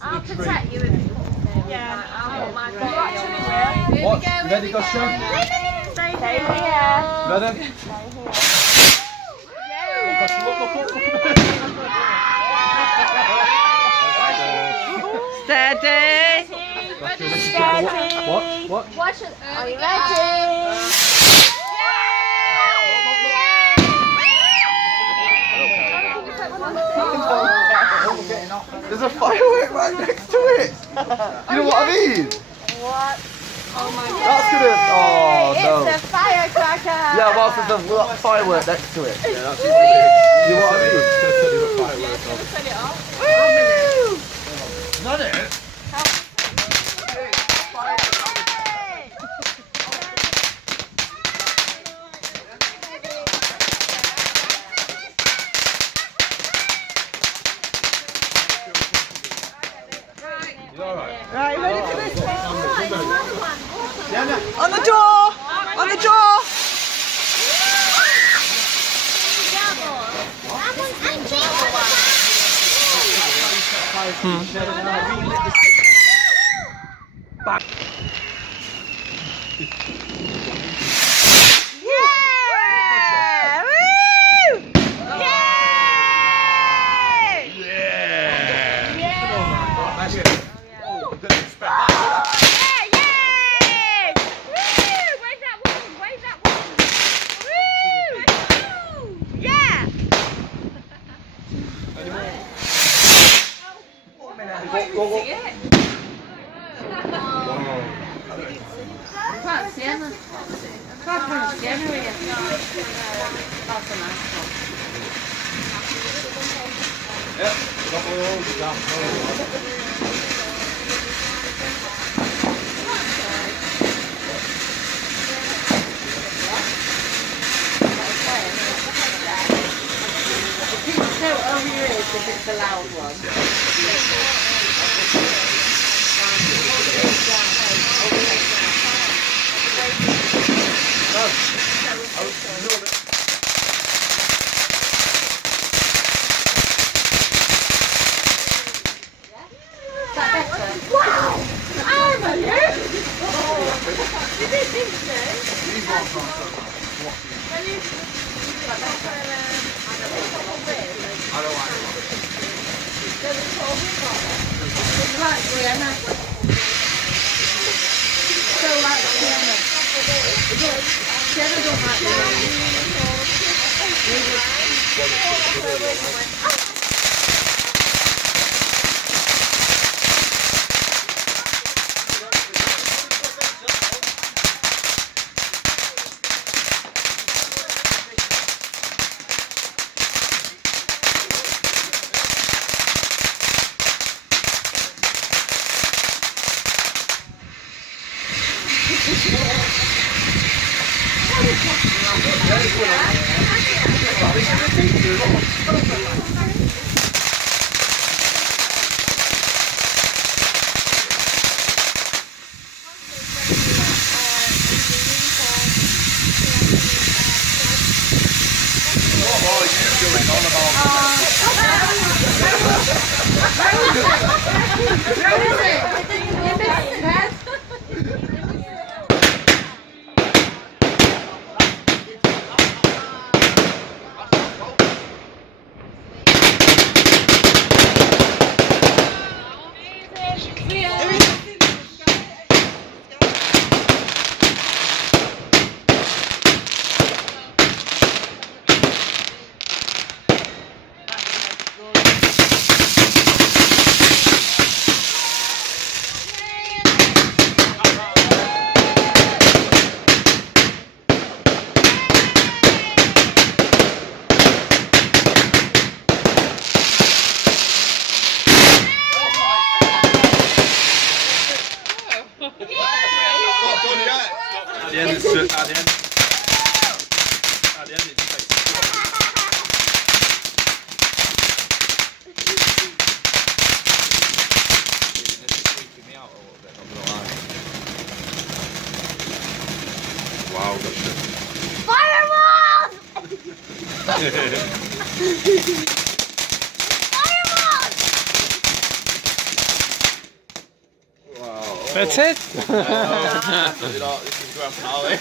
I'll protect you if you come to me. Yeah. I want my body. What? You ready, Gosha? Stay here. Ready? Steady. What? Watch it. Are you ready? There's a firework right next to it. You know what I mean? What? Oh my god. That's gonna. Oh no. It's a firecracker. Yeah, whilst there's a little firework next to it. Yeah, that's you know what I mean? Set it off. Woo! Is that it? Right, ready for this one? Yeah, On the door! On the door! Yeah! Woo! The loud one. At the end, it's at the end. At the end, it's like. Wow, that's Fireballs! Fireballs! That's it. Absolutely not. This is grand finale.